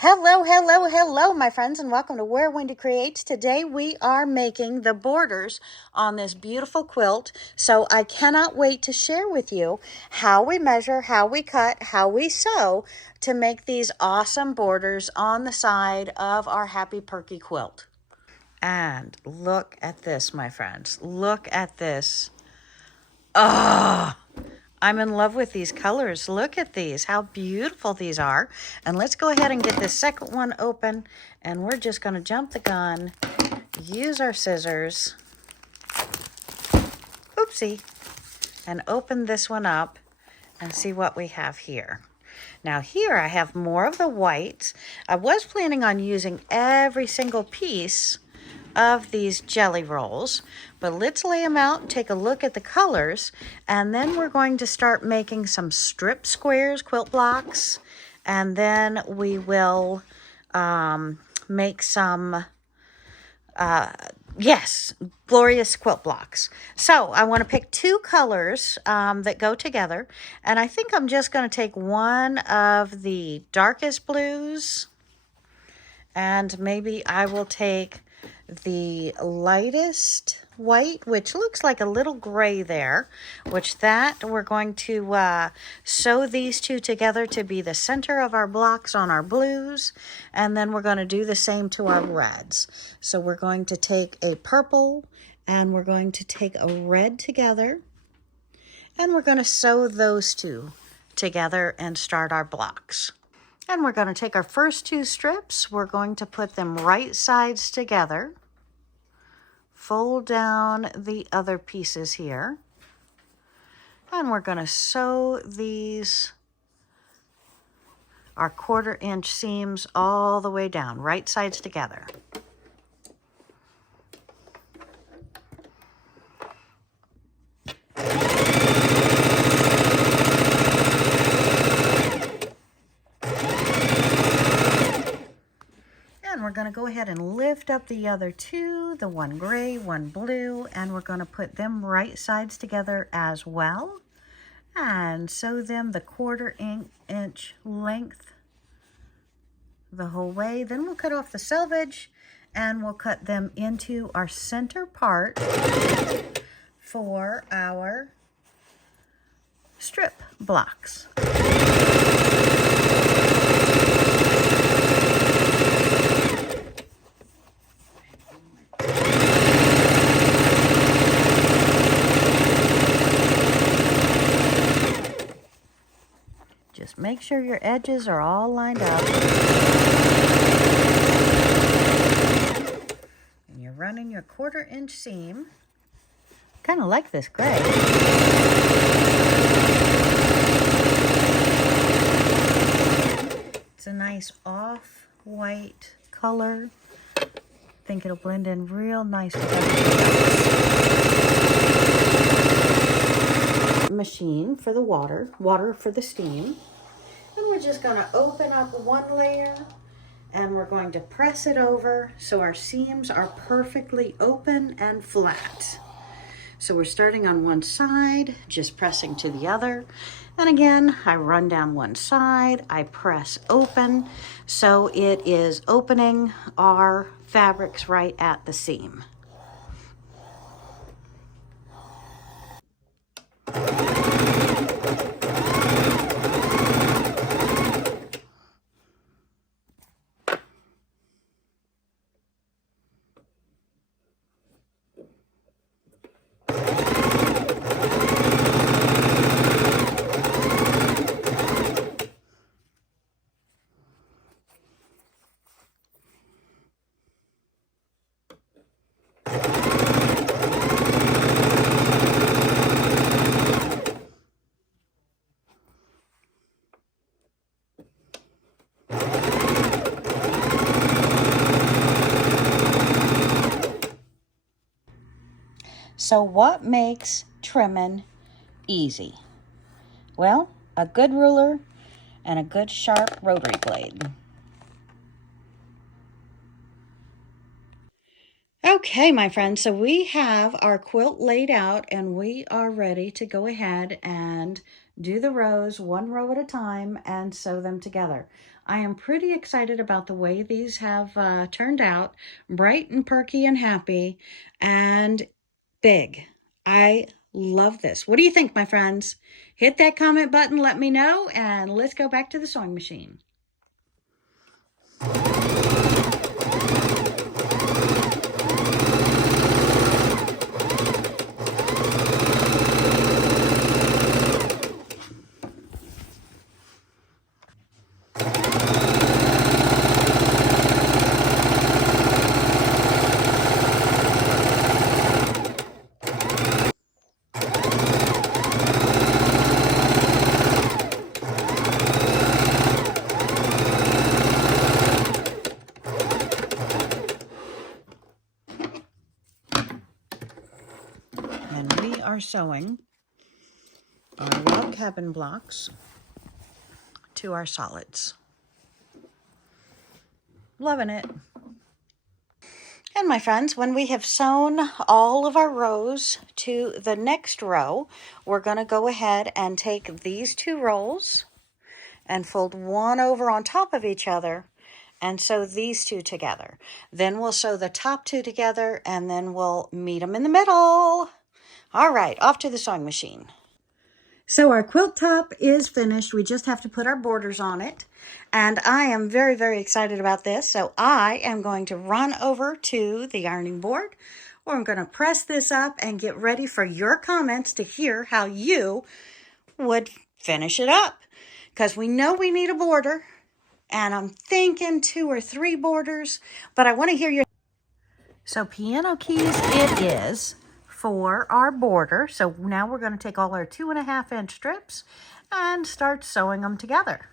Hello, hello, hello, my friends, and welcome to Where Wendy Creates. Today we are making the borders on this beautiful quilt, so I cannot wait to share with you how we measure, how we cut, how we sew to make these awesome borders on the side of our Happy Perky quilt. And look at this, my friends. Look at this. Oh, I'm in love with these colors. Look at these, how beautiful these are. And let's go ahead and get this second one open. And we're just going to jump the gun, use our scissors, oopsie, and open this one up and see what we have here. Now here I have more of the whites. I was planning on using every single piece of these jelly rolls, but let's lay them out and take a look at the colors, and then we're going to start making some strip squares, quilt blocks, and then we will make some glorious quilt blocks. So I want to pick two colors that go together, and I think I'm just going to take one of the darkest blues, and maybe I will take the lightest white, which looks like a little gray there, which that we're going to sew these two together to be the center of our blocks on our blues, and then we're going to do the same to our reds. So we're going to take a purple and we're going to take a red together, and we're going to sew those two together and start our blocks. And we're going to take our first two strips, we're going to put them right sides together, fold down the other pieces here, and we're going to sew these, our 1/4 inch seams, all the way down, right sides together. We're going to go ahead and lift up the other two, the one gray, one blue, and we're going to put them right sides together as well and sew them the 1/4 inch length the whole way. Then we'll cut off the selvage and we'll cut them into our center part for our strip blocks. Just make sure your edges are all lined up. And you're running your 1/4 inch seam. Kind of like this gray. It's a nice off-white color. I think it'll blend in real nice with everything. Machine for the water for the steam. And we're just going to open up one layer and we're going to press it over so our seams are perfectly open and flat. So we're starting on one side, just pressing to the other. And again, I run down one side, I press open, so it is opening our fabrics right at the seam. So what makes trimming easy? Well, a good ruler and a good sharp rotary blade. Okay, my friends, so we have our quilt laid out and we are ready to go ahead and do the rows one row at a time and sew them together. I am pretty excited about the way these have turned out. Bright and perky and happy and big. I love this. What do you think, my friends? Hit that comment button, let me know, and let's go back to the sewing machine. And we are sewing our log cabin blocks to our solids. Loving it. And my friends, when we have sewn all of our rows to the next row, we're going to go ahead and take these two rolls and fold one over on top of each other and sew these two together. Then we'll sew the top two together and then we'll meet them in the middle. All right, off to the sewing machine. So our quilt top is finished. We just have to put our borders on it. And I am very, very excited about this. So I am going to run over to the ironing board where I'm going to press this up and get ready for your comments to hear how you would finish it up. Because we know we need a border. And I'm thinking 2 or 3 borders. But I want to hear your... So piano keys it is for our border. So now we're going to take all our 2.5 inch strips and start sewing them together.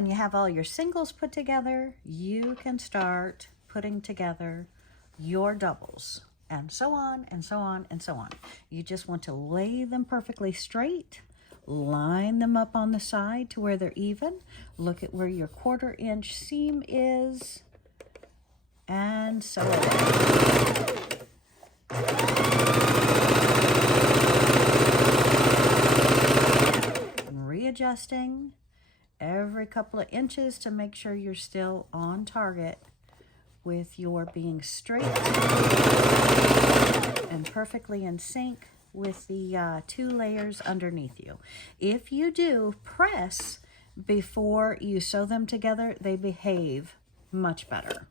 when you have all your singles put together, you can start putting together your doubles, and so on and so on and so on. You just want to lay them perfectly straight, line them up on the side to where they're even. Look at where your 1/4 inch seam is, and sew away. And readjusting every couple of inches to make sure you're still on target with your being straight and perfectly in sync with the 2 layers underneath you. If you do press before you sew them together, they behave much better.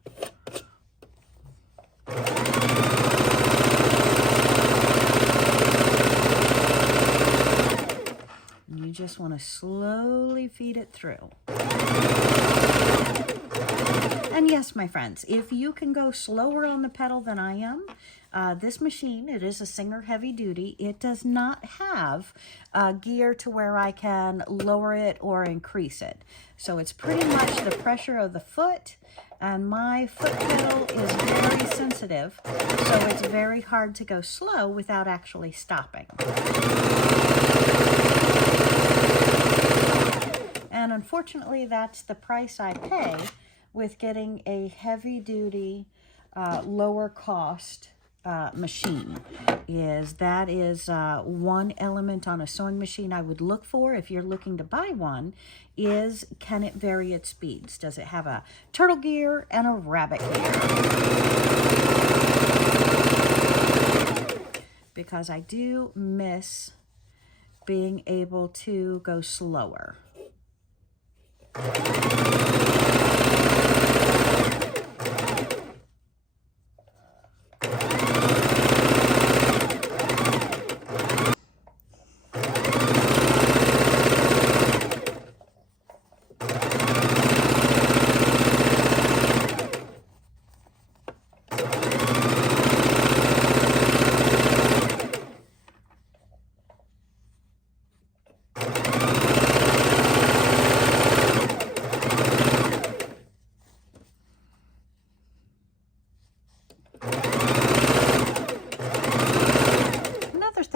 You just want to slowly feed it through. And yes, my friends, if you can go slower on the pedal than I am, this machine, it is a Singer heavy duty. It does not have gear to where I can lower it or increase it. So it's pretty much the pressure of the foot, and my foot pedal is very sensitive, so it's very hard to go slow without actually stopping. And unfortunately, that's the price I pay with getting a heavy-duty, lower-cost machine. That is one element on a sewing machine I would look for if you're looking to buy one, is can it vary its speeds? Does it have a turtle gear and a rabbit gear? Because I do miss being able to go slower.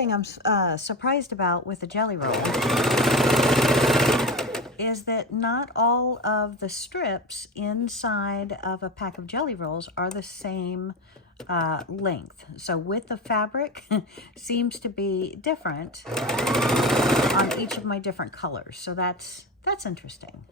I'm surprised about with the jelly roll is that not all of the strips inside of a pack of jelly rolls are the same length. So width of fabric seems to be different on each of my different colors. So that's interesting.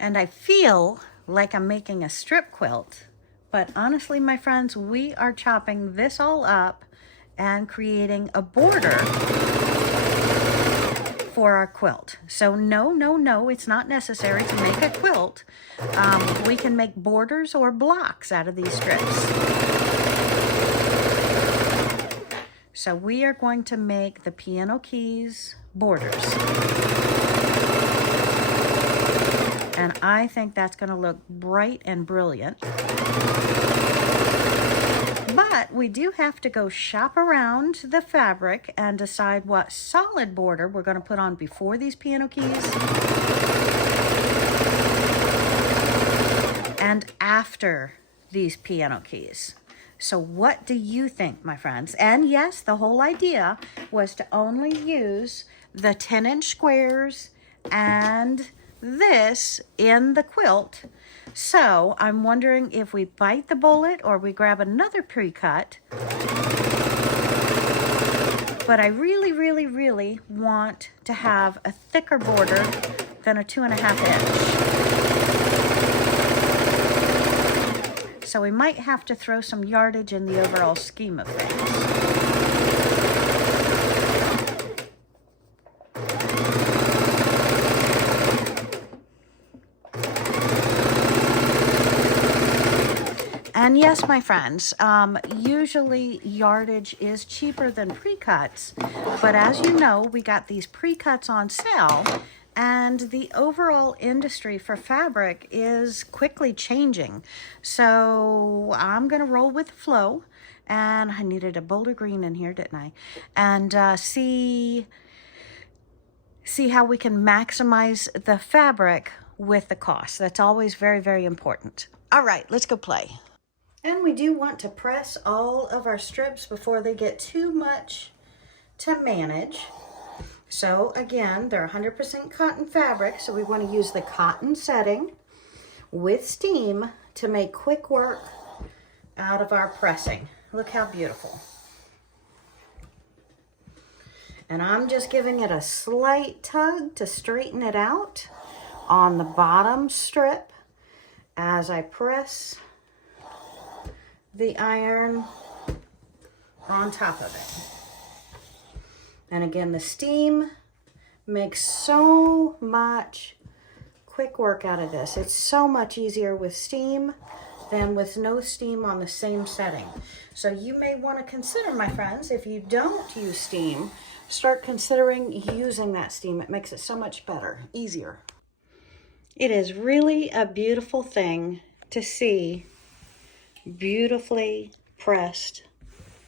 And I feel like I'm making a strip quilt, but honestly, my friends, we are chopping this all up and creating a border for our quilt. So no, it's not necessary to make a quilt. We can make borders or blocks out of these strips. So we are going to make the piano keys borders. And I think that's going to look bright and brilliant. But we do have to go shop around the fabric and decide what solid border we're going to put on before these piano keys and after these piano keys. So what do you think, my friends? And yes, the whole idea was to only use the 10-inch squares and this in the quilt. So I'm wondering if we bite the bullet or we grab another pre-cut. But I really, really, really want to have a thicker border than a 2.5 inch. So we might have to throw some yardage in the overall scheme of things. And yes, my friends, usually yardage is cheaper than pre-cuts, but as you know, we got these pre-cuts on sale, and the overall industry for fabric is quickly changing. So I'm going to roll with the flow, and I needed a bolder green in here, didn't I? And see how we can maximize the fabric with the cost. That's always very, very important. All right, let's go play. And we do want to press all of our strips before they get too much to manage. So again, they're 100% cotton fabric, so we want to use the cotton setting with steam to make quick work out of our pressing. Look how beautiful. And I'm just giving it a slight tug to straighten it out on the bottom strip as I press the iron on top of it. And again, the steam makes so much quick work out of this. It's so much easier with steam than with no steam on the same setting. So you may want to consider, my friends, if you don't use steam, start considering using that steam. It makes it so much better, easier. It is really a beautiful thing to see beautifully pressed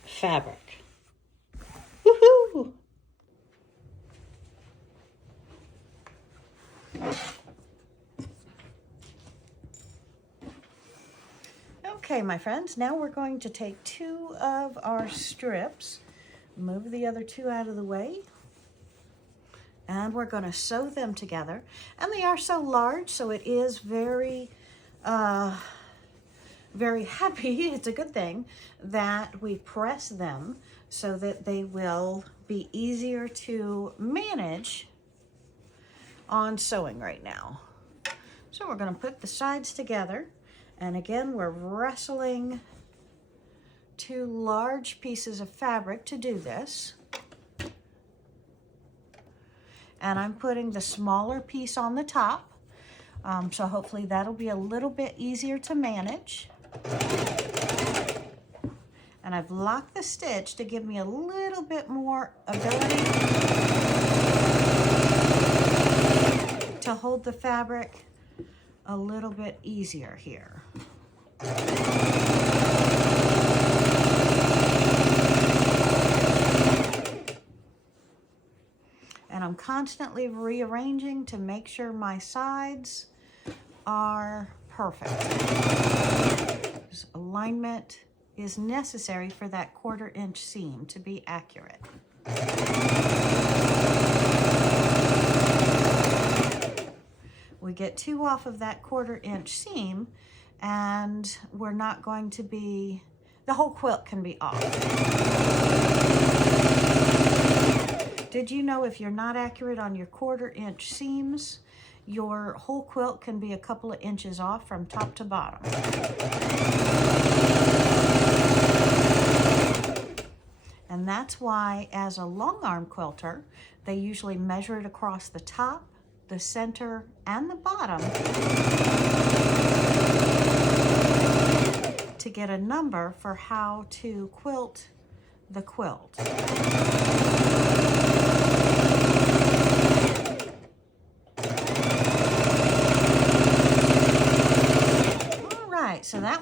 fabric. Woohoo! Okay, my friends, now we're going to take 2 of our strips, move the other 2 out of the way, and we're going to sew them together. And they are so large, so it is very happy, it's a good thing, that we press them so that they will be easier to manage on sewing right now. So we're going to put the sides together, and again, we're wrestling 2 large pieces of fabric to do this. And I'm putting the smaller piece on the top, so hopefully that'll be a little bit easier to manage. And I've locked the stitch to give me a little bit more ability to hold the fabric a little bit easier here. And I'm constantly rearranging to make sure my sides are perfect. This alignment is necessary for that 1/4 inch seam to be accurate. We get 2 off of that 1/4 inch seam, and we're not going to be, the whole quilt can be off. Did you know if you're not accurate on your 1/4 inch seams, your whole quilt can be a couple of inches off from top to bottom? And that's why, as a long arm quilter, they usually measure it across the top, the center, and the bottom to get a number for how to quilt the quilt.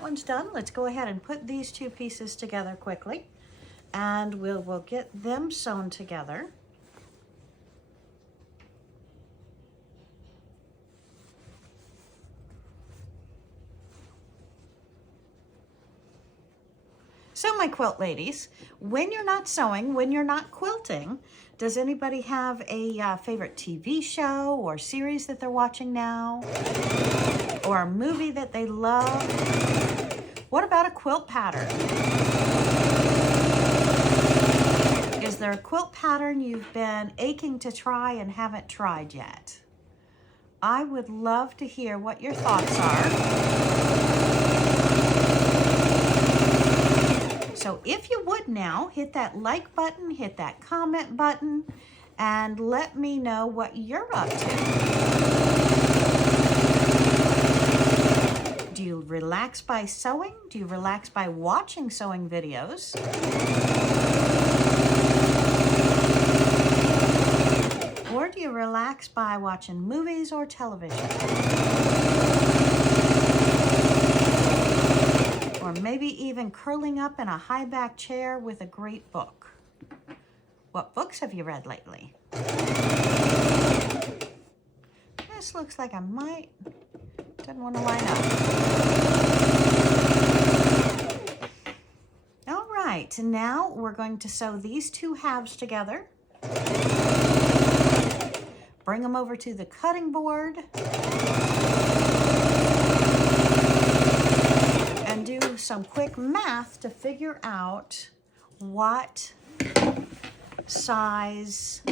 one's done, let's go ahead and put these two pieces together quickly, and we'll get them sewn together. So my quilt ladies, when you're not sewing, when you're not quilting, does anybody have a favorite TV show or series that they're watching now? Or a movie that they love? What about a quilt pattern? Is there a quilt pattern you've been aching to try and haven't tried yet? I would love to hear what your thoughts are. So if you would now, hit that like button, hit that comment button, and let me know what you're up to. Do you relax by sewing? Do you relax by watching sewing videos? Or do you relax by watching movies or television? Or maybe even curling up in a high back chair with a great book. What books have you read lately? This looks like I might, doesn't want to line up. All right, now we're going to sew these two halves together. Bring them over to the cutting board. And do some quick math to figure out what size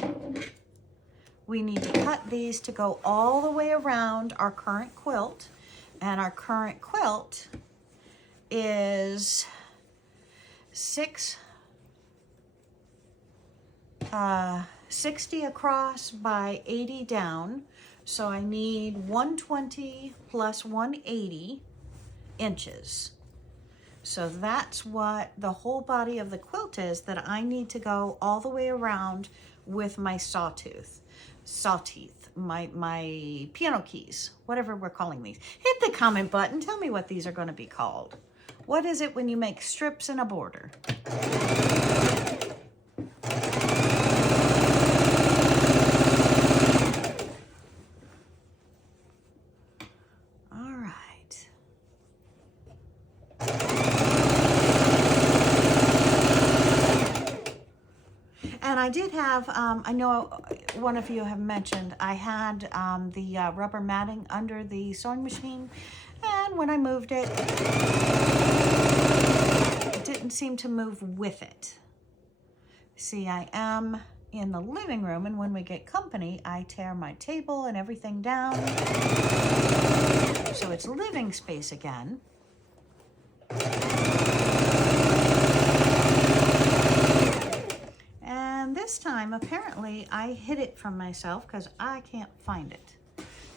we need to cut these to go all the way around our current quilt. And our current quilt is 60 across by 80 down. So I need 120 plus 180 inches. So that's what the whole body of the quilt is that I need to go all the way around with my sawteeth, my piano keys, whatever we're calling these. Hit the comment button. Tell me what these are going to be called. What is it when you make strips in a border? And I did have, I know one of you have mentioned, I had the rubber matting under the sewing machine, and when I moved it, it didn't seem to move with it. See, I am in the living room, and when we get company, I tear my table and everything down. So it's living space again. And this time, apparently, I hid it from myself because I can't find it.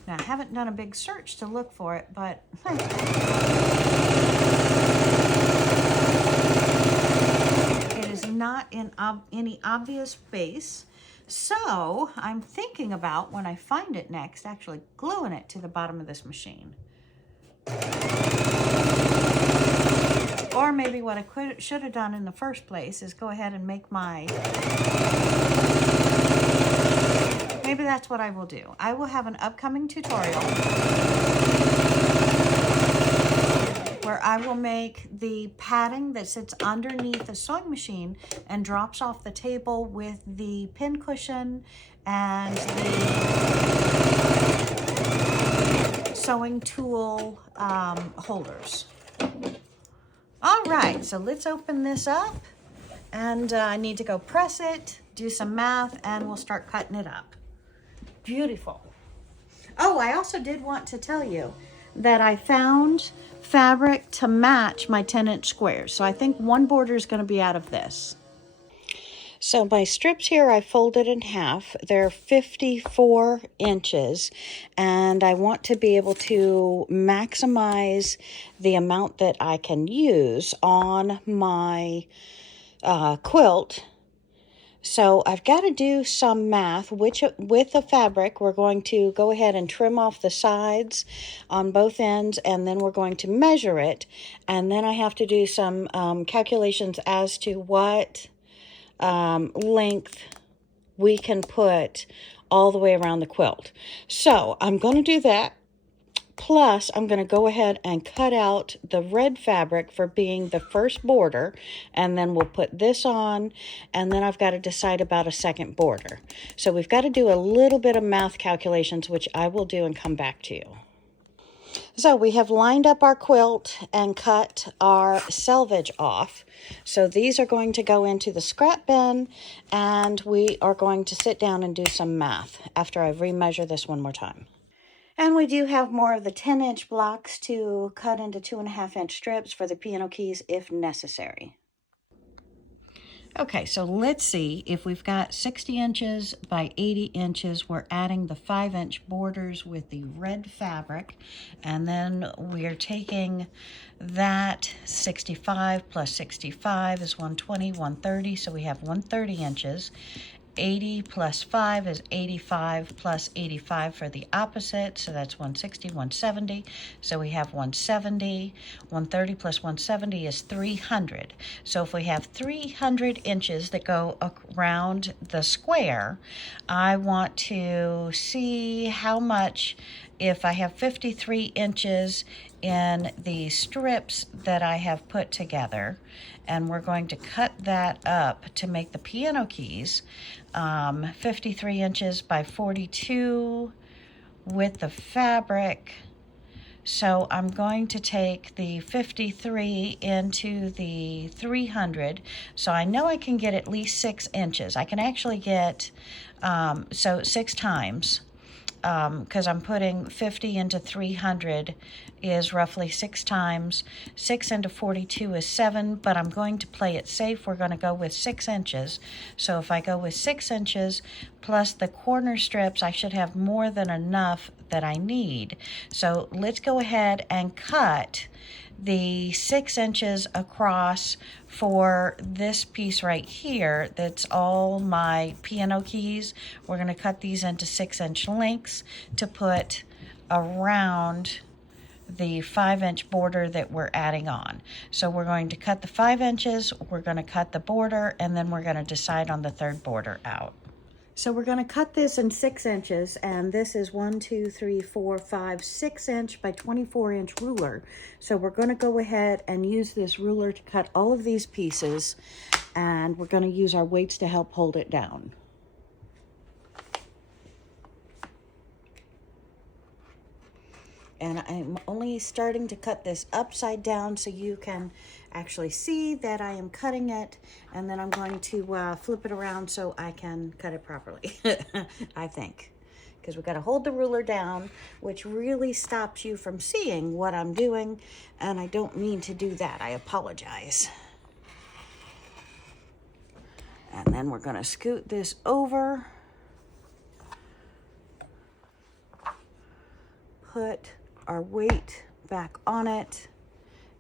Now, I haven't done a big search to look for it, but it is not in any obvious space. So I'm thinking about, when I find it next, actually gluing it to the bottom of this machine. Or maybe what I should have done in the first place is go ahead and make my... Maybe that's what I will do. I will have an upcoming tutorial where I will make the padding that sits underneath the sewing machine and drops off the table with the pin cushion and the sewing tool holders. All right, so let's open this up, and I need to go press it, do some math, and we'll start cutting it up. Beautiful. Oh, I also did want to tell you that I found fabric to match my 10-inch squares. So I think one border is going to be out of this. So my strips here I folded in half. They're 54 inches, and I want to be able to maximize the amount that I can use on my quilt. So I've got to do some math, which with the fabric, we're going to go ahead and trim off the sides on both ends, and then we're going to measure it. And then I have to do some calculations as to what length we can put all the way around the quilt. So I'm going to do that. Plus, I'm going to go ahead and cut out the red fabric for being the first border, and then we'll put this on, and then I've got to decide about a second border. So we've got to do a little bit of math calculations, which I will do and come back to you. So we have lined up our quilt and cut our selvage off. So these are going to go into the scrap bin, and we are going to sit down and do some math after I remeasure this one more time. And we do have more of the 10-inch blocks to cut into 2.5-inch strips for the piano keys if necessary. Okay, so let's see if we've got 60 inches by 80 inches. We're adding the 5-inch borders with the red fabric, and then we are taking that 65 plus 65 is 120, 130, so we have 130 inches. 80 plus 5 is 85 plus 85 for the opposite, so that's 160, 170. So we have 170. 130 plus 170 is 300. So if we have 300 inches that go around the square, I want to see how much, if I have 53 inches in the strips that I have put together, and we're going to cut that up to make the piano keys, 53 inches by 42 with the fabric. So I'm going to take the 53 into the 300. So I know I can get at least 6 inches. I can actually get, so 6 times. Because I'm putting 50 into 300 is roughly 6 times. 6 into 42 is 7, but I'm going to play it safe. We're going to go with 6 inches. So if I go with 6 inches plus the corner strips, I should have more than enough that I need. So let's go ahead and cut the 6 inches across for this piece right here. That's all my piano keys. We're going to cut these into 6-inch lengths to put around the 5-inch border that we're adding on. So we're going to cut the 5 inches, we're going to cut the border, and then we're going to decide on the third border out. So we're going to cut this in 6 inches, and this is 1, 2, 3, 4, 5, 6-inch by 24-inch ruler. So we're going to go ahead and use this ruler to cut all of these pieces, and we're going to use our weights to help hold it down. And I'm only starting to cut this upside down so you can actually see that I am cutting it, and then I'm going to flip it around so I can cut it properly, I think. Because we've got to hold the ruler down, which really stops you from seeing what I'm doing, and I don't mean to do that. I apologize. And then we're going to scoot this over, put our weight back on it,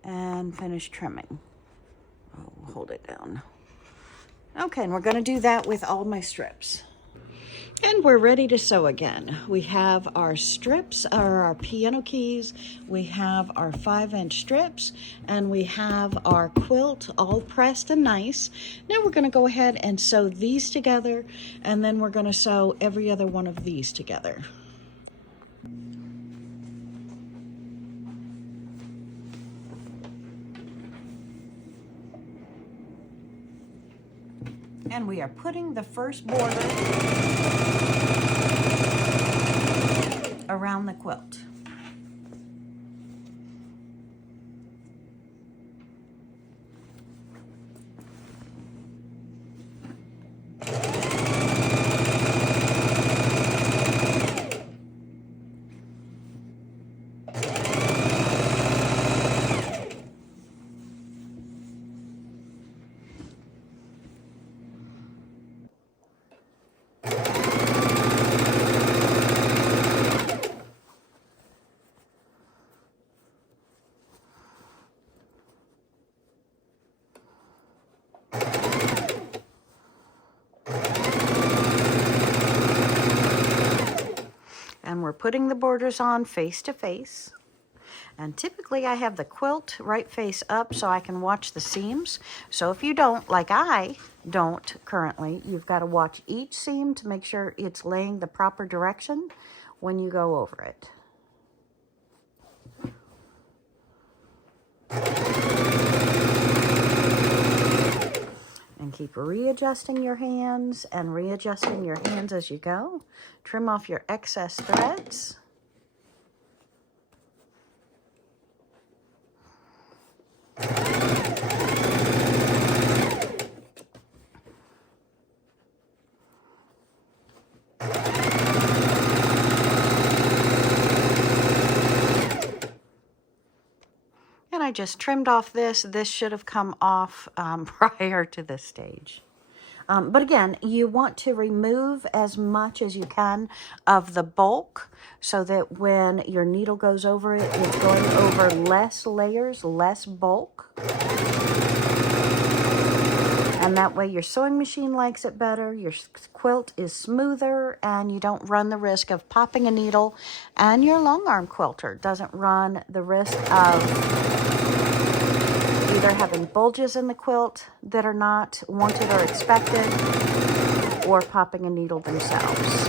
and finish trimming. Oh, hold it down. Okay, and we're going to do that with all my strips. And we're ready to sew again. We have our strips, or our piano keys, we have our 5-inch strips, and we have our quilt all pressed and nice. Now we're going to go ahead and sew these together, and then we're going to sew every other one of these together. And we are putting the first border around the quilt. And we're putting the borders on face to face. And typically I have the quilt right face up so I can watch the seams. So if you don't, like I don't currently, you've got to watch each seam to make sure it's laying the proper direction when you go over it. And keep readjusting your hands and readjusting your hands as you go. Trim off your excess threads. And I just trimmed off this. This should have come off prior to this stage. But again, you want to remove as much as you can of the bulk so that when your needle goes over it, it's going over less layers, less bulk. And that way your sewing machine likes it better, your quilt is smoother, and you don't run the risk of popping a needle, and your long arm quilter doesn't run the risk of either having bulges in the quilt that are not wanted or expected, or popping a needle themselves.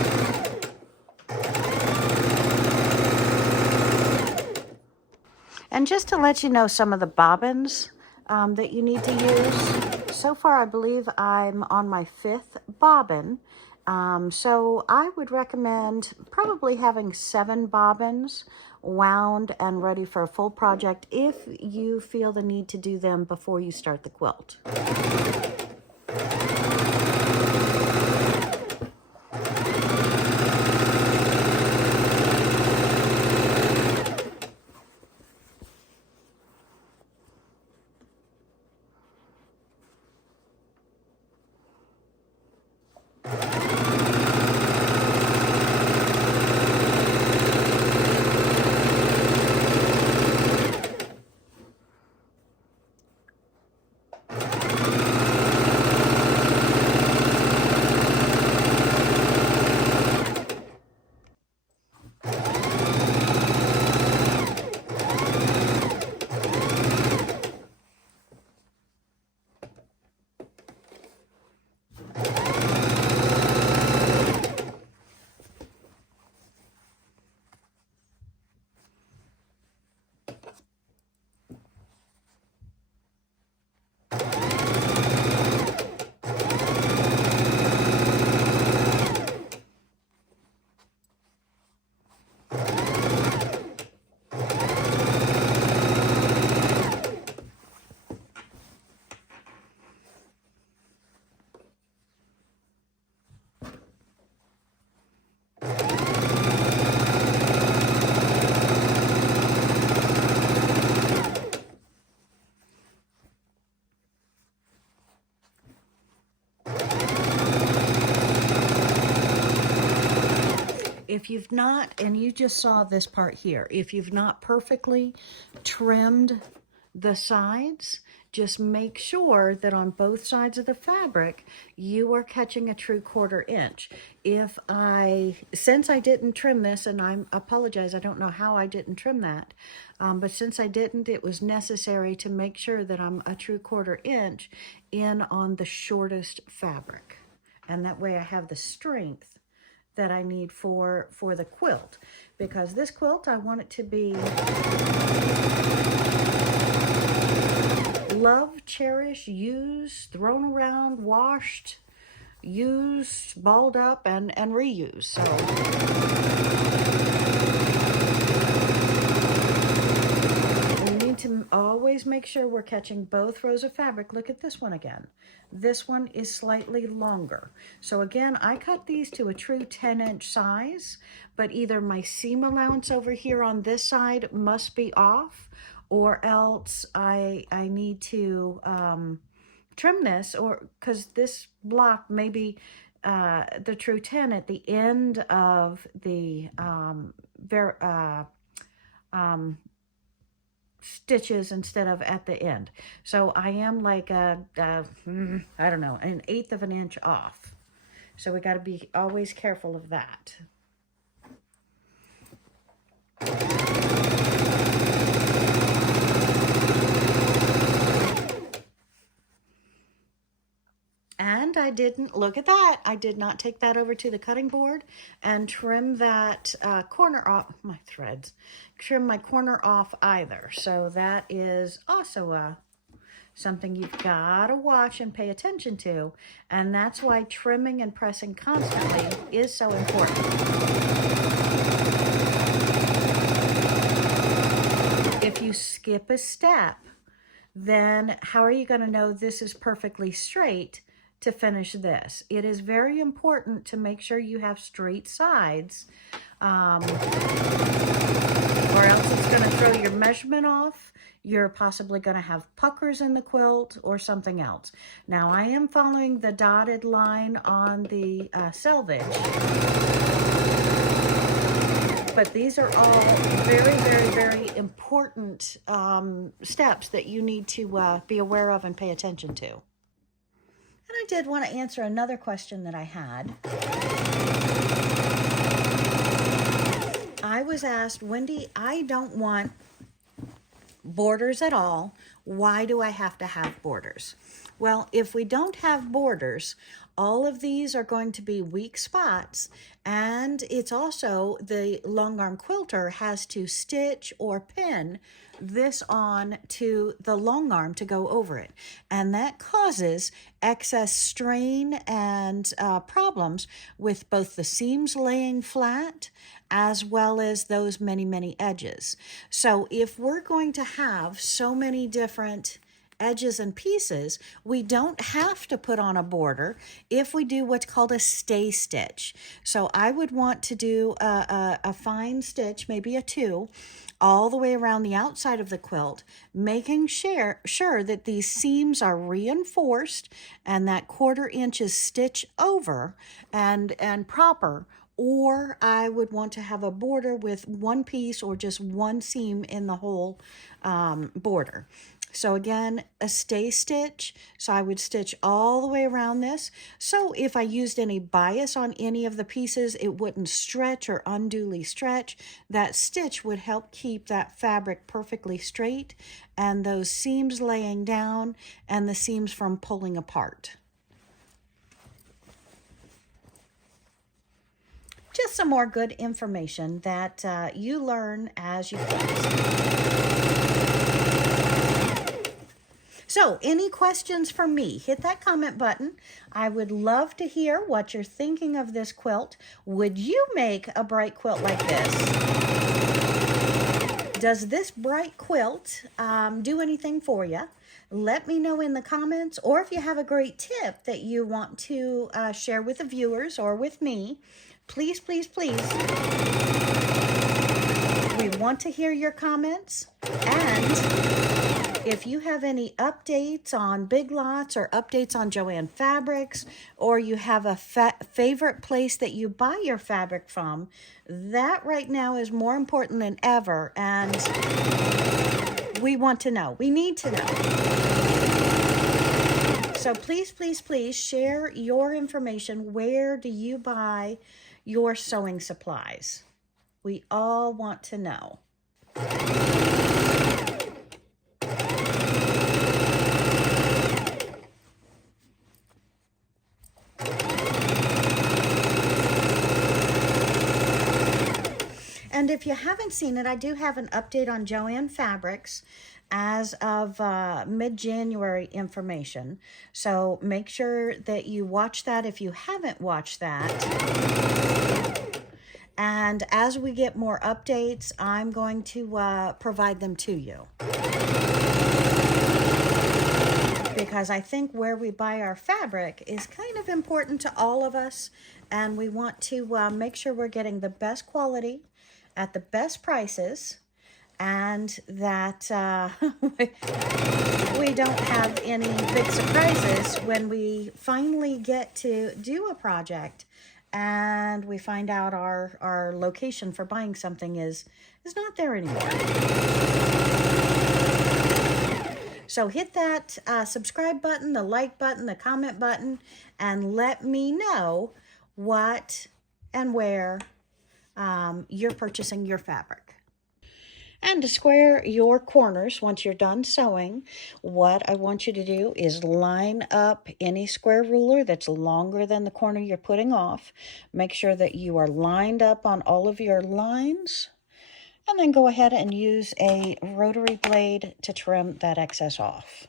And just to let you know some of the bobbins that you need to use. So far, I believe I'm on my 5th bobbin. So I would recommend probably having 7 bobbins wound and ready for a full project if you feel the need to do them before you start the quilt. If you've not, and you just saw this part here, if you've not perfectly trimmed the sides, just make sure that on both sides of the fabric, you are catching a true 1/4 inch. Since I didn't trim this, and I apologize, I don't know how I didn't trim that, but since I didn't, it was necessary to make sure that I'm a true 1/4 inch in on the shortest fabric. And that way I have the strength that I need for the quilt, because this quilt, I want it to be loved, cherished, used, thrown around, washed, used, balled up, and reused. So we need to always make sure we're catching both rows of fabric. Look at this one again. This one is slightly longer. So again, I cut these to a true 10-inch size, but either my seam allowance over here on this side must be off, or else I need to trim this, or because this block may be the true 10 at the end of the stitches instead of at the end. So I am like I don't know, 1/8 of an inch off. So we got to be always careful of that. I didn't, look at that, I did not take that over to the cutting board and trim that corner off, my threads, trim my corner off either. So that is also something you've got to watch and pay attention to. And that's why trimming and pressing constantly is so important. If you skip a step, then how are you going to know this is perfectly straight to finish this? It is very important to make sure you have straight sides, or else it's going to throw your measurement off. You're possibly going to have puckers in the quilt or something else. Now, I am following the dotted line on the selvage, but these are all very, very, very important steps that you need to be aware of and pay attention to. And I did want to answer another question that I had. I was asked, Wendy, I don't want borders at all. Why do I have to have borders? Well, if we don't have borders, all of these are going to be weak spots, and it's also the long arm quilter has to stitch or pin this on to the long arm to go over it, and that causes excess strain and problems with both the seams laying flat as well as those many edges. So if we're going to have so many different edges and pieces, we don't have to put on a border if we do what's called a stay stitch. So I would want to do a fine stitch, maybe a 2, all the way around the outside of the quilt, making sure that these seams are reinforced and that 1/4 inch is stitch over and proper. Or I would want to have a border with one piece or just one seam in the whole border. So again, a stay stitch. So I would stitch all the way around this. So if I used any bias on any of the pieces, it wouldn't stretch or unduly stretch. That stitch would help keep that fabric perfectly straight and those seams laying down and the seams from pulling apart. Just some more good information that you learn as you practice. So, any questions from me? Hit that comment button. I would love to hear what you're thinking of this quilt. Would you make a bright quilt like this? Does this bright quilt do anything for you? Let me know in the comments, or if you have a great tip that you want to share with the viewers or with me, please, please, please. We want to hear your comments. And if you have any updates on Big Lots or updates on Joann Fabrics, or you have a favorite place that you buy your fabric from, that right now is more important than ever. And we want to know. We need to know. So please, please, please share your information. Where do you buy your sewing supplies? We all want to know. And if you haven't seen it, I do have an update on Joann Fabrics as of mid-January information. So make sure that you watch that if you haven't watched that. And as we get more updates, I'm going to provide them to you. Because I think where we buy our fabric is kind of important to all of us. And we want to make sure we're getting the best quality at the best prices, and that we don't have any big surprises when we finally get to do a project and we find out our location for buying something is not there anymore. So hit that subscribe button, the like button, the comment button, and let me know what and where you're purchasing your fabric. And to square your corners, once you're done sewing, what I want you to do is line up any square ruler that's longer than the corner you're putting off. Make sure that you are lined up on all of your lines, and then go ahead and use a rotary blade to trim that excess off.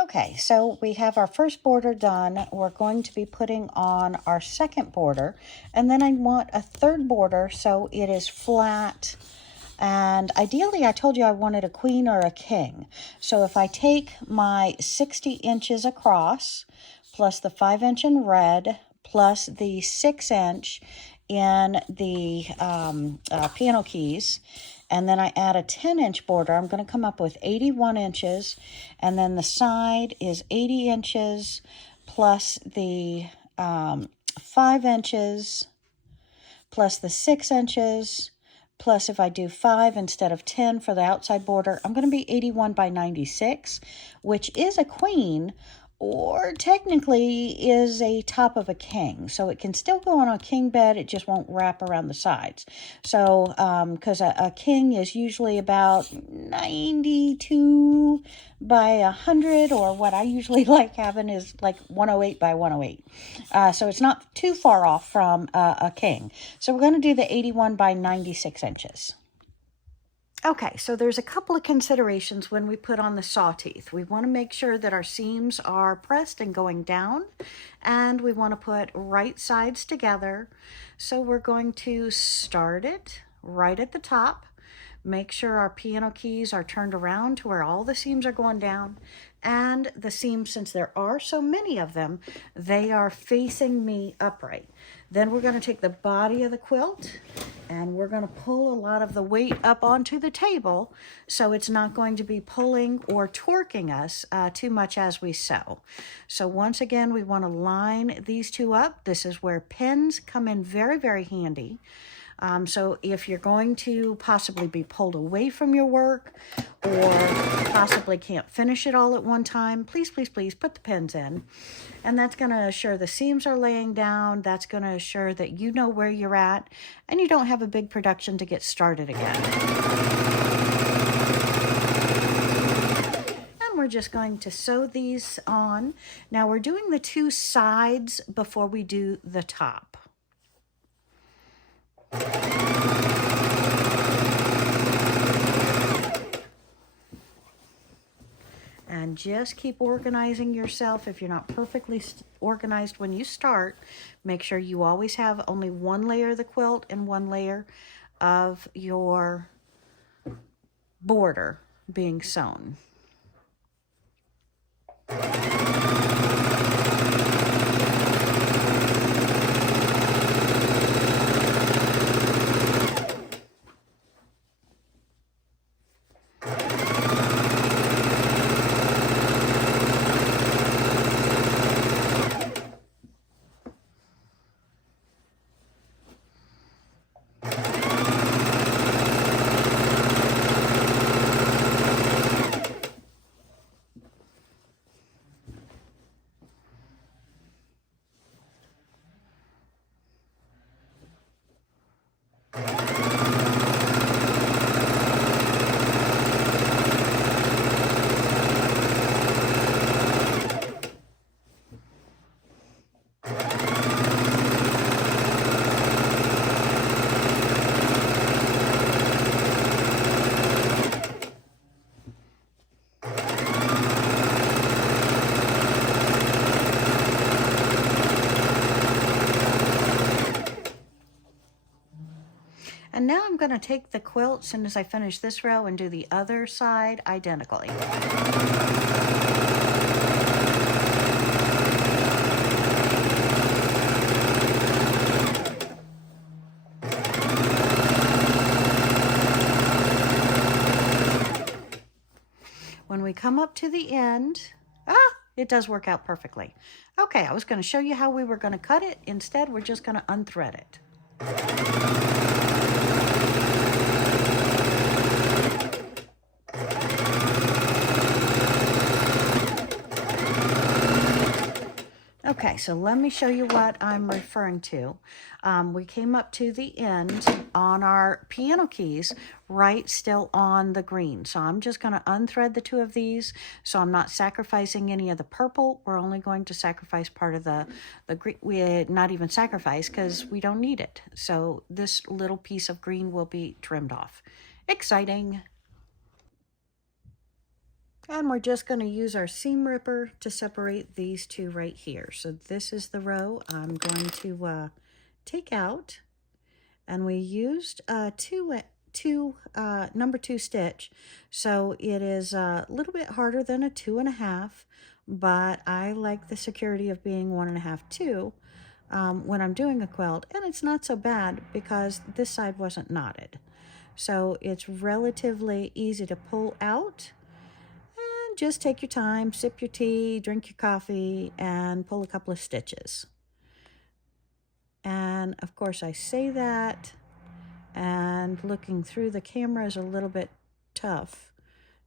Okay, so we have our first border done. We're going to be putting on our second border, and then I want a third border so it is flat. And ideally, I told you I wanted a queen or a king. So if I take my 60 inches across, plus the 5-inch in red, plus the 6-inch in the piano keys, and then I add a 10-inch border, I'm going to come up with 81 inches, and then the side is 80 inches, plus the 5 inches, plus the 6 inches, plus if I do 5 instead of 10 for the outside border, I'm going to be 81 by 96, which is a queen, or technically is a top of a king. So it can still go on a king bed, it just won't wrap around the sides. So, because a king is usually about 92 by 100, or what I usually like having is like 108 by 108. So it's not too far off from a king. So we're going to do the 81 by 96 inches. Okay, so there's a couple of considerations when we put on the saw teeth. We want to make sure that our seams are pressed and going down, and we want to put right sides together. So we're going to start it right at the top. Make sure our piano keys are turned around to where all the seams are going down, and the seams, since there are so many of them, they are facing me upright. Then we're going to take the body of the quilt and we're going to pull a lot of the weight up onto the table so it's not going to be pulling or torquing us too much as we sew. So once again, we want to line these two up. This is where pins come in very, very handy. So if you're going to possibly be pulled away from your work or possibly can't finish it all at one time, please, please, please put the pins in. And that's going to assure the seams are laying down. That's going to assure that you know where you're at and you don't have a big production to get started again. And we're just going to sew these on. Now we're doing the two sides before we do the top. And just keep organizing yourself. If you're not perfectly organized when you start, make sure you always have only one layer of the quilt and one layer of your border being sewn. And now I'm going to take the quilt as soon as I finish this row and do the other side identically. When we come up to the end, it does work out perfectly. Okay, I was going to show you how we were going to cut it. Instead, we're just going to unthread it. Okay, so let me show you what I'm referring to. We came up to the end on our piano keys, right still on the green. So I'm just going to unthread the two of these, so I'm not sacrificing any of the purple. We're only going to sacrifice part of the green. We not even sacrifice because we don't need it. So this little piece of green will be trimmed off. Exciting. And we're just going to use our seam ripper to separate these two right here. So this is the row I'm going to take out. And we used number 2 stitch. So it is a little bit harder than a 2.5, but I like the security of being 1.5, 2 when I'm doing a quilt. And it's not so bad because this side wasn't knotted. So it's relatively easy to pull out. Just take your time, sip your tea, drink your coffee, and pull a couple of stitches. And of course I say that, and looking through the camera is a little bit tough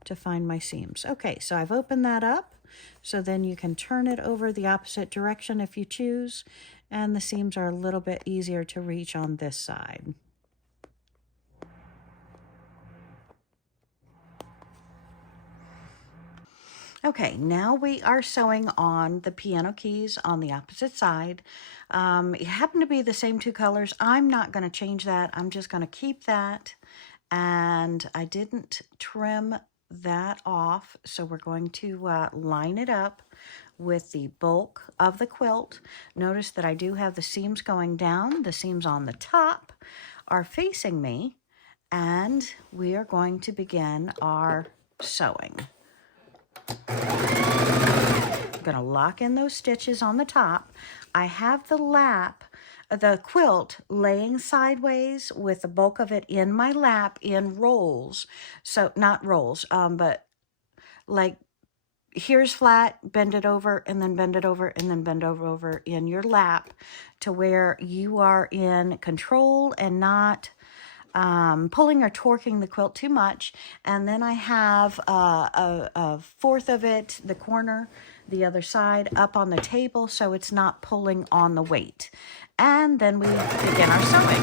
to find my seams. Okay, so I've opened that up, so then you can turn it over the opposite direction if you choose, and the seams are a little bit easier to reach on this side. Okay, now we are sewing on the piano keys on the opposite side. It happened to be the same 2 colors. I'm not going to change that. I'm just going to keep that. And I didn't trim that off, so we're going to line it up with the bulk of the quilt. Notice that I do have the seams going down. The seams on the top are facing me, and we are going to begin our sewing. I'm going to lock in those stitches on the top. I have the quilt laying sideways with the bulk of it in my lap in rolls. So not rolls, but like here's flat, bend it over, and then bend it over, and then bend over in your lap to where you are in control and not pulling or torquing the quilt too much. And then I have a fourth of it, the corner, the other side, up on the table so it's not pulling on the weight. And then we begin our sewing.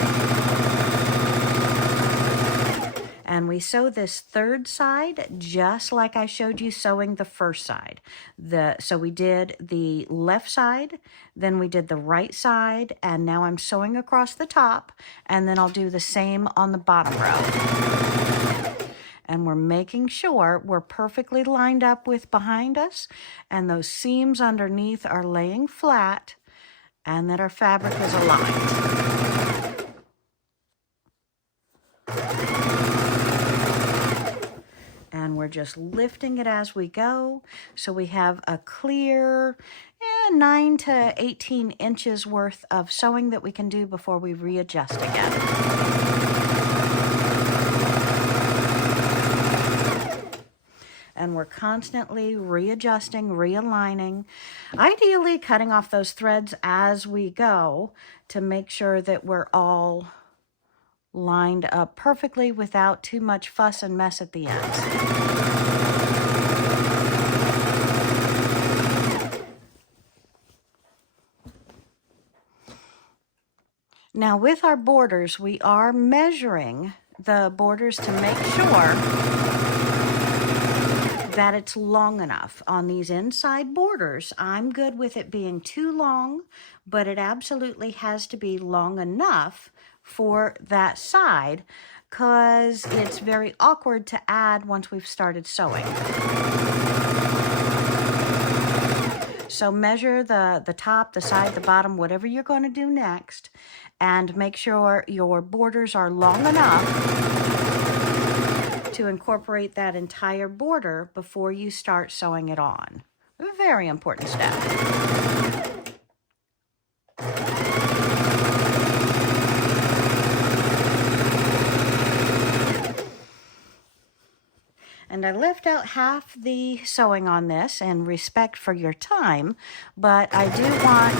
And we sew this third side just like I showed you sewing the first side. So we did the left side, then we did the right side, and now I'm sewing across the top, and then I'll do the same on the bottom row. And we're making sure we're perfectly lined up with behind us, and those seams underneath are laying flat, and that our fabric is aligned. And we're just lifting it as we go. So we have a clear 9 to 18 inches worth of sewing that we can do before we readjust again. And we're constantly readjusting, realigning, ideally cutting off those threads as we go to make sure that we're all lined up perfectly without too much fuss and mess at the ends. Now with our borders, we are measuring the borders to make sure that it's long enough. On these inside borders, I'm good with it being too long, but it absolutely has to be long enough for that side because it's very awkward to add once we've started sewing. So measure the top, the side, the bottom, whatever you're going to do next, and make sure your borders are long enough to incorporate that entire border before you start sewing it on. A very important step. And I left out half the sewing on this in respect for your time, but I do want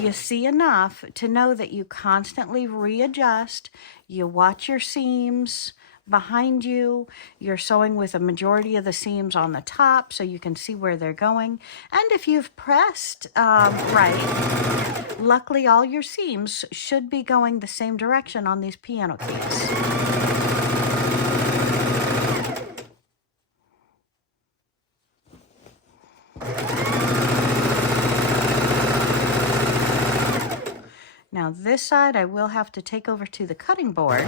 you see enough to know that you constantly readjust, you watch your seams, behind you. You're sewing with a majority of the seams on the top so you can see where they're going. And if you've pressed right, luckily all your seams should be going the same direction on these piano keys. Now this side I will have to take over to the cutting board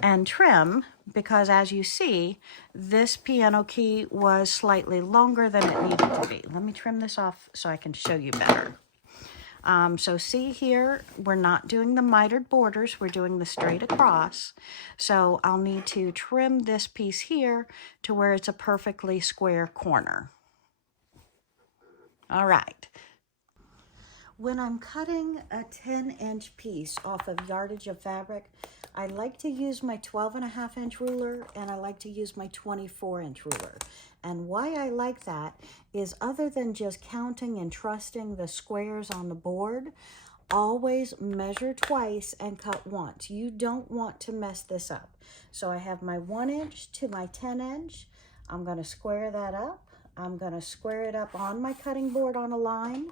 and trim, because as you see, this piano key was slightly longer than it needed to be. Let me trim this off so I can show you better. So see here, we're not doing the mitered borders, we're doing the straight across. So I'll need to trim this piece here to where it's a perfectly square corner. All right. When I'm cutting a 10-inch piece off of yardage of fabric, I like to use my 12.5-inch ruler, and I like to use my 24-inch ruler. And why I like that is, other than just counting and trusting the squares on the board, always measure twice and cut once. You don't want to mess this up. So I have my 1-inch to my 10-inch. I'm going to square that up. I'm going to square it up on my cutting board on a line.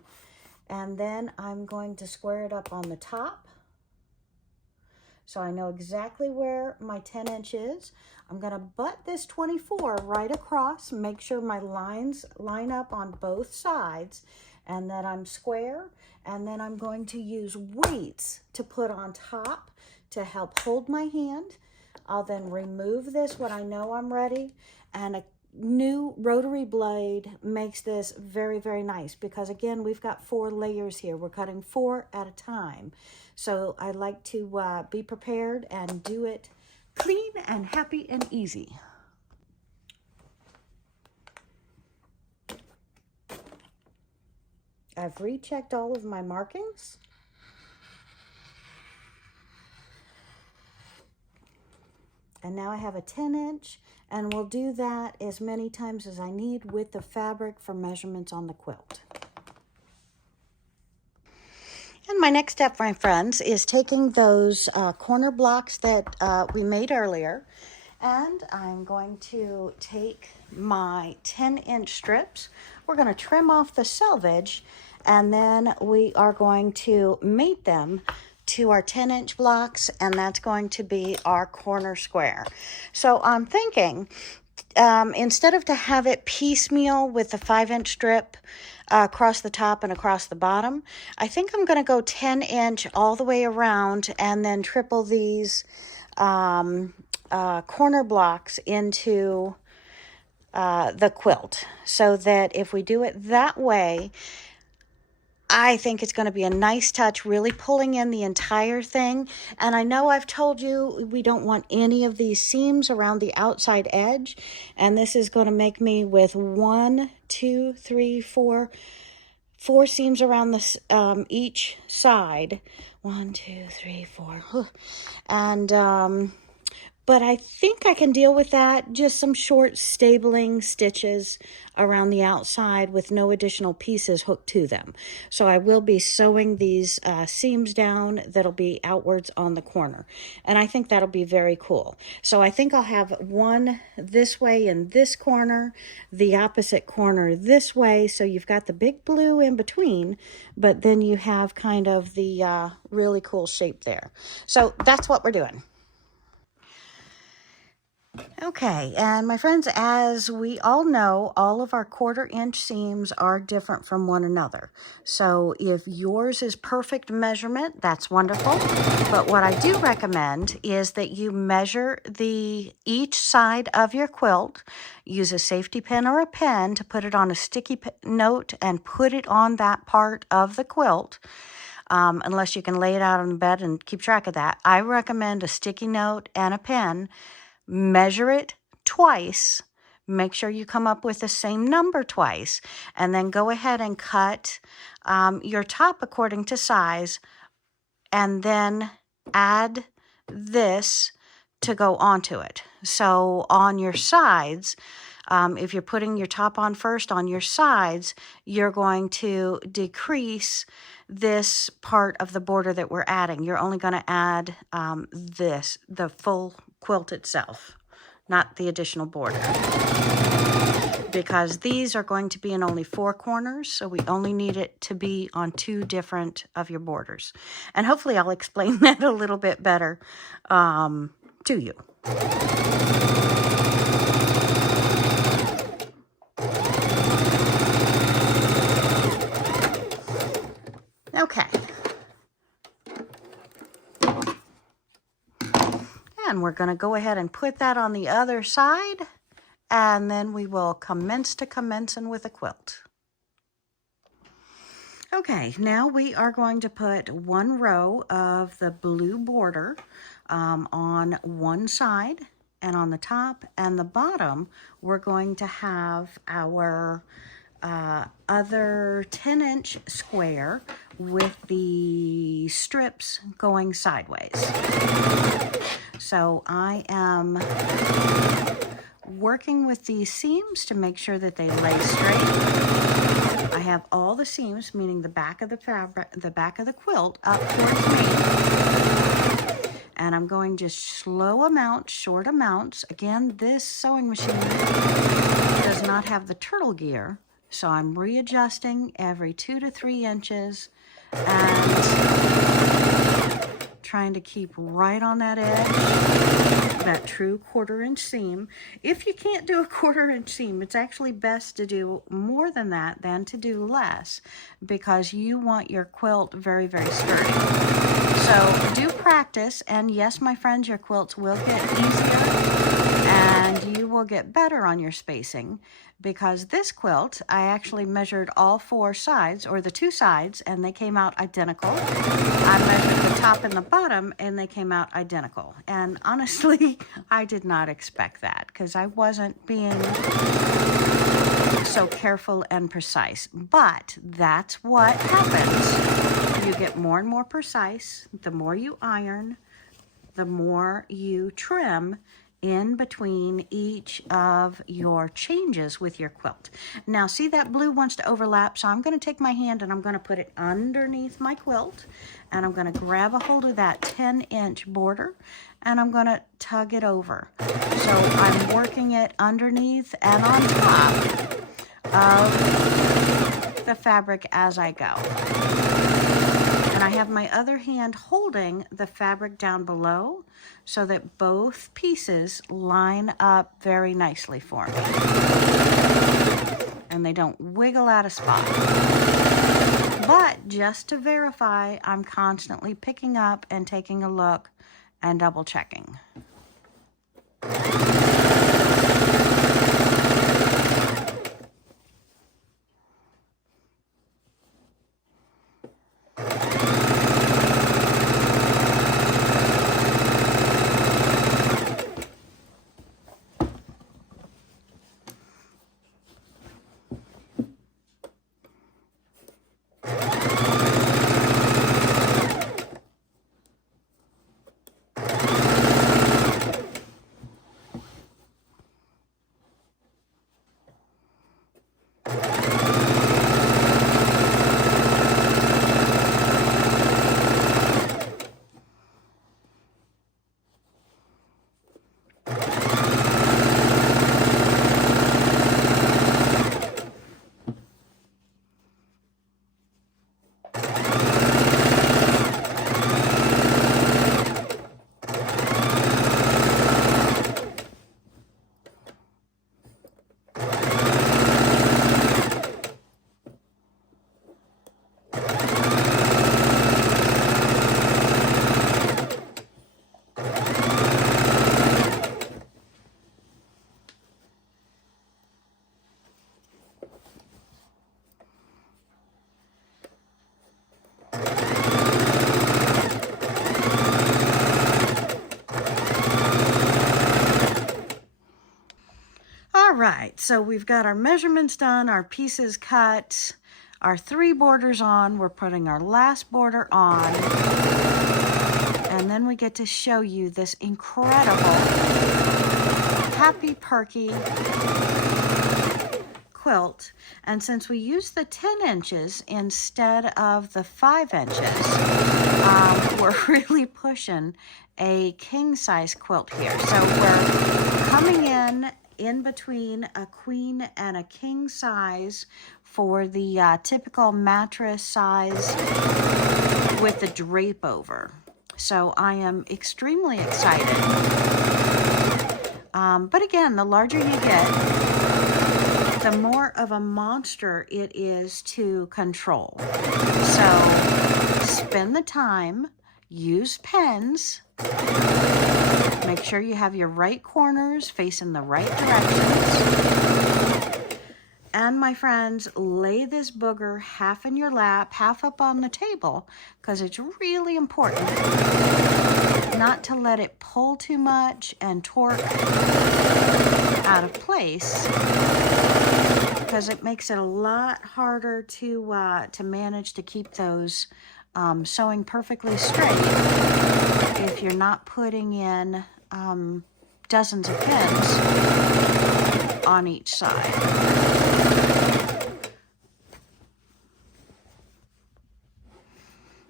And then I'm going to square it up on the top. So I know exactly where my 10-inch is. I'm going to butt this 24 right across, make sure my lines line up on both sides, and that I'm square. And then I'm going to use weights to put on top to help hold my hand. I'll then remove this when I know I'm ready, and a new rotary blade makes this very, very nice, because again, we've got 4 layers here. We're cutting 4 at a time. So I like to be prepared and do it clean and happy and easy. I've rechecked all of my markings. And now I have a 10-inch, and we'll do that as many times as I need with the fabric for measurements on the quilt. And my next step, my friends, is taking those corner blocks that we made earlier, and I'm going to take my 10-inch strips. We're going to trim off the selvage, and then we are going to mate them to our 10-inch blocks, and that's going to be our corner square. So I'm thinking, instead of to have it piecemeal with the 5-inch strip across the top and across the bottom, I think I'm going to go 10-inch all the way around, and then triple these corner blocks into the quilt, so that if we do it that way, I think it's going to be a nice touch, really pulling in the entire thing. And I know I've told you we don't want any of these seams around the outside edge. And this is going to make me with 1, 2, 3, 4 seams around this each side. 1, 2, 3, 4. And but I think I can deal with that. Just some short stabling stitches around the outside with no additional pieces hooked to them. So I will be sewing these seams down that'll be outwards on the corner. And I think that'll be very cool. So I think I'll have one this way in this corner, the opposite corner this way. So you've got the big blue in between, but then you have kind of the really cool shape there. So that's what we're doing. Okay, and my friends, as we all know, all of our 1/4-inch seams are different from one another. So if yours is perfect measurement, that's wonderful. But what I do recommend is that you measure each side of your quilt, use a safety pin or a pen to put it on a sticky note and put it on that part of the quilt. Unless you can lay it out on the bed and keep track of that. I recommend a sticky note and a pen. Measure it twice, make sure you come up with the same number twice, and then go ahead and cut your top according to size, and then add this to go onto it. So on your sides, If you're putting your top on first on your sides, you're going to decrease this part of the border that we're adding. You're only going to add the full quilt itself, not the additional border, because these are going to be in only 4 corners, so we only need it to be on 2 different of your borders. And hopefully I'll explain that a little bit better to you. Okay. And we're going to go ahead and put that on the other side, and then we will commence with a quilt. Okay, now we are going to put 1 row of the blue border on one side, and on the top and the bottom we're going to have our other 10-inch square with the strips going sideways. So I am working with these seams to make sure that they lay straight. I have all the seams, meaning the back of the fabric, the back of the quilt, up towards me. And I'm going just slow amounts, short amounts. Again, this sewing machine does not have the turtle gear, so I'm readjusting every 2 to 3 inches and trying to keep right on that edge, that true 1/4 inch seam. If you can't do a 1/4 inch seam, it's actually best to do more than that than to do less, because you want your quilt very, very sturdy. So do practice, and yes, my friends, your quilts will get easier and you will get better on your spacing, because this quilt, I actually measured all 4 sides, or the 2 sides, and they came out identical. I measured the top and the bottom, and they came out identical. And honestly, I did not expect that, because I wasn't being so careful and precise. But that's what happens. You get more and more precise. The more you iron, the more you trim in between each of your changes with your quilt. Now see, that blue wants to overlap, so I'm going to take my hand and I'm going to put it underneath my quilt, and I'm going to grab a hold of that 10-inch border and I'm going to tug it over. So I'm working it underneath and on top of the fabric as I go. And I have my other hand holding the fabric down below so that both pieces line up very nicely for me. And they don't wiggle out of spot. But just to verify, I'm constantly picking up and taking a look and double checking. Right, so we've got our measurements done, our pieces cut, our 3 borders on. We're putting our last border on, and then we get to show you this incredible, happy, perky quilt, and since we use the 10 inches instead of the 5 inches, we're really pushing a king size quilt here. So we're coming in between a queen and a king size for the typical mattress size with the drape over. So I am extremely excited. But again, the larger you get, the more of a monster it is to control. So spend the time, use pens, make sure you have your right corners facing the right directions. And my friends, lay this booger half in your lap, half up on the table, because it's really important not to let it pull too much and torque out of place, because it makes it a lot harder to manage to keep those sewing perfectly straight if you're not putting in dozens of pins on each side.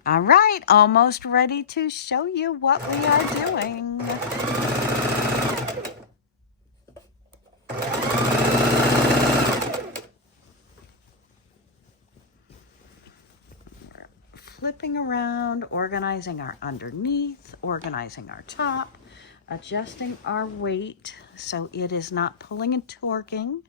All right, almost ready to show you what we are doing. We're flipping around, organizing our underneath, organizing our top, adjusting our weight so it is not pulling and torquing.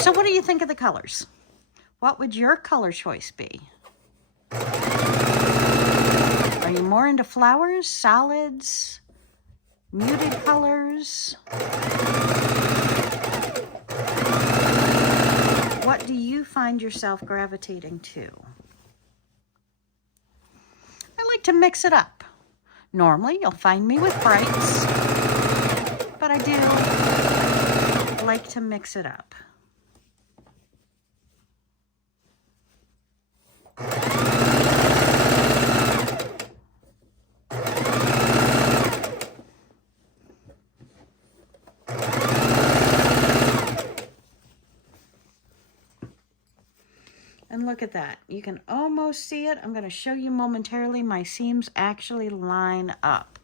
So what do you think of the colors? What would your color choice be? Are you more into flowers, solids, muted colors? What do you find yourself gravitating to? I like to mix it up. Normally, you'll find me with brights, but I do like to mix it up. And look at that. You can almost see it. I'm going to show you momentarily. My seams actually line up.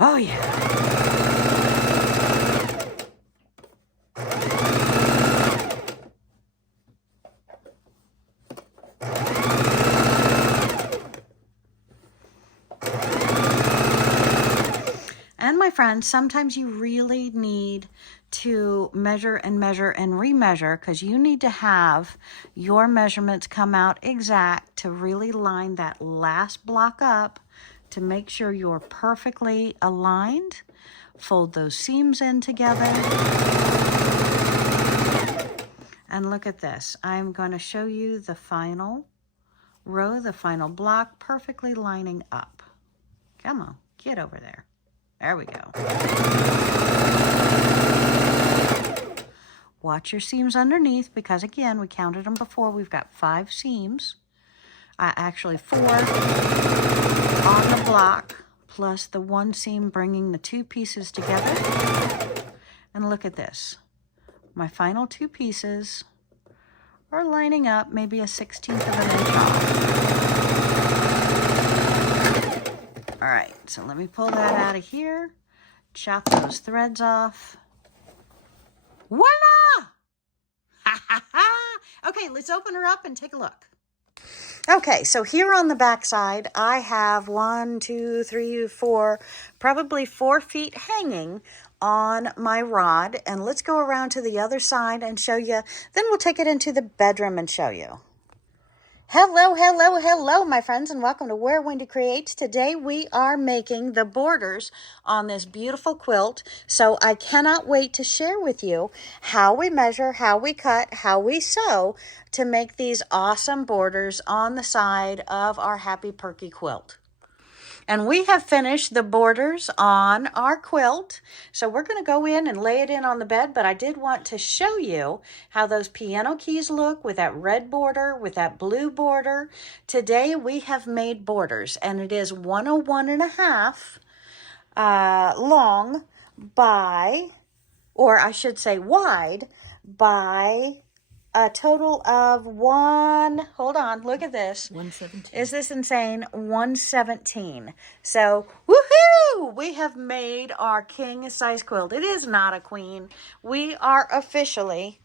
Oh, yeah. And my friends, sometimes you really need to measure and measure and remeasure, because you need to have your measurements come out exact to really line that last block up to make sure you're perfectly aligned. Fold those seams in together. And look at this. I'm going to show you the final row, the final block, perfectly lining up. Come on, get over there. There we go. Watch your seams underneath, because again, we counted them before. We've got 5 seams. Actually 4 on the block, plus the 1 seam bringing the 2 pieces together. And look at this. My final 2 pieces are lining up maybe a 1/16 of an inch off. All right, so let me pull that out of here, chop those threads off. Voila! Ha ha ha! Okay, let's open her up and take a look. Okay, so here on the back side, I have 1, 2, 3, 4, probably 4 feet hanging on my rod. And let's go around to the other side and show you. Then we'll take it into the bedroom and show you. Hello, hello, hello, my friends, and welcome to Where Wendy Creates. Today we are making the borders on this beautiful quilt, so I cannot wait to share with you how we measure, how we cut, how we sew to make these awesome borders on the side of our Happy Perky quilt. And we have finished the borders on our quilt. So we're going to go in and lay it in on the bed, but I did want to show you how those piano keys look with that red border, with that blue border. Today we have made borders, and it is 101.5 long by, or I should say wide, by a total of hold on, look at this. 117. Is this insane? 117. So, woohoo! We have made our king size quilt. It is not a queen. We are officially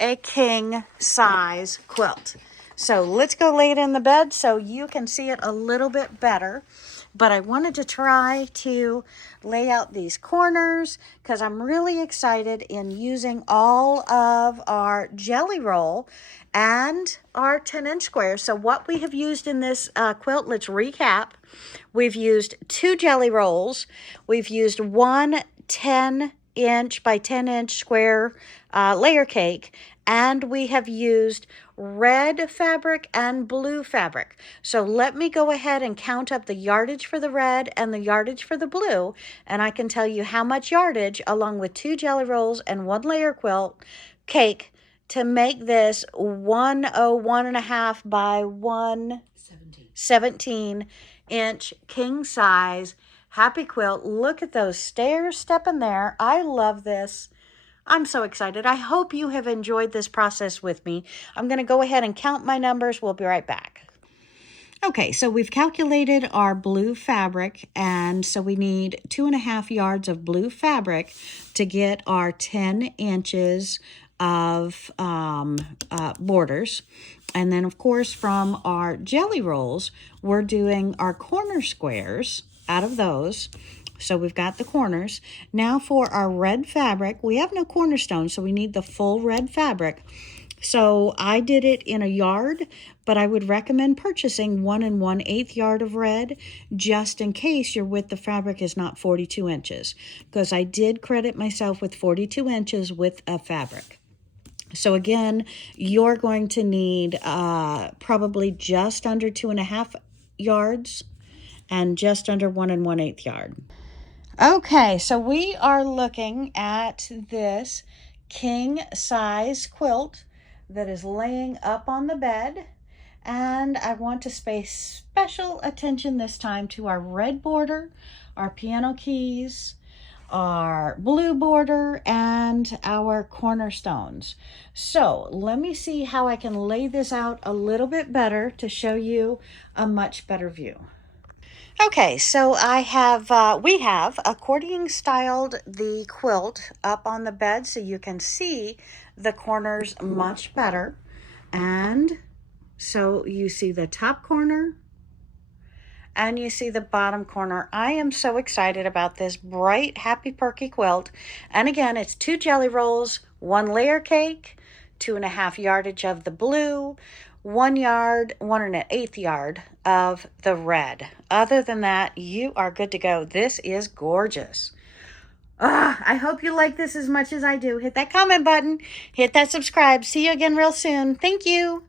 a king size quilt. So let's go lay it in the bed so you can see it a little bit better. But I wanted to try to lay out these corners because I'm really excited in using all of our jelly roll and our 10-inch squares. So what we have used in this quilt, let's recap. We've used 2 jelly rolls. We've used one 10-inch by 10-inch square layer cake, and we have used red fabric and blue fabric. So let me go ahead and count up the yardage for the red and the yardage for the blue, and I can tell you how much yardage, along with 2 jelly rolls and 1 layer quilt cake, to make this 101.5 by 117 inch king size happy quilt. Look at those stairs stepping there. I love this. I'm so excited. I hope you have enjoyed this process with me. I'm going to go ahead and count my numbers. We'll be right back. Okay, so we've calculated our blue fabric, and so we need 2.5 yards of blue fabric to get our 10 inches of borders. And then, of course, from our jelly rolls, we're doing our corner squares out of those. So we've got the corners. Now for our red fabric, we have no cornerstones, so we need the full red fabric. So I did it in a yard, but I would recommend purchasing 1 1/8 yard of red just in case your width of fabric is not 42 inches, because I did credit myself with 42 inches width of fabric. So again, you're going to need probably just under 2.5 yards and just under 1 1/8 yard. Okay, so we are looking at this king size quilt that is laying up on the bed, and I want to pay special attention this time to our red border, our piano keys, our blue border, and our cornerstones. So let me see how I can lay this out a little bit better to show you a much better view. Okay, so we have accordion styled the quilt up on the bed so you can see the corners much better. And so you see the top corner and you see the bottom corner. I am so excited about this bright, happy, perky quilt. And again, it's 2 jelly rolls, 1 layer cake, 2.5 yardage of the blue, 1 yard, 1 1/8 yard of the red. Other than that, you are good to go. This is gorgeous. I hope you like this as much as I do. Hit that comment button, hit that subscribe. See you again real soon. Thank you.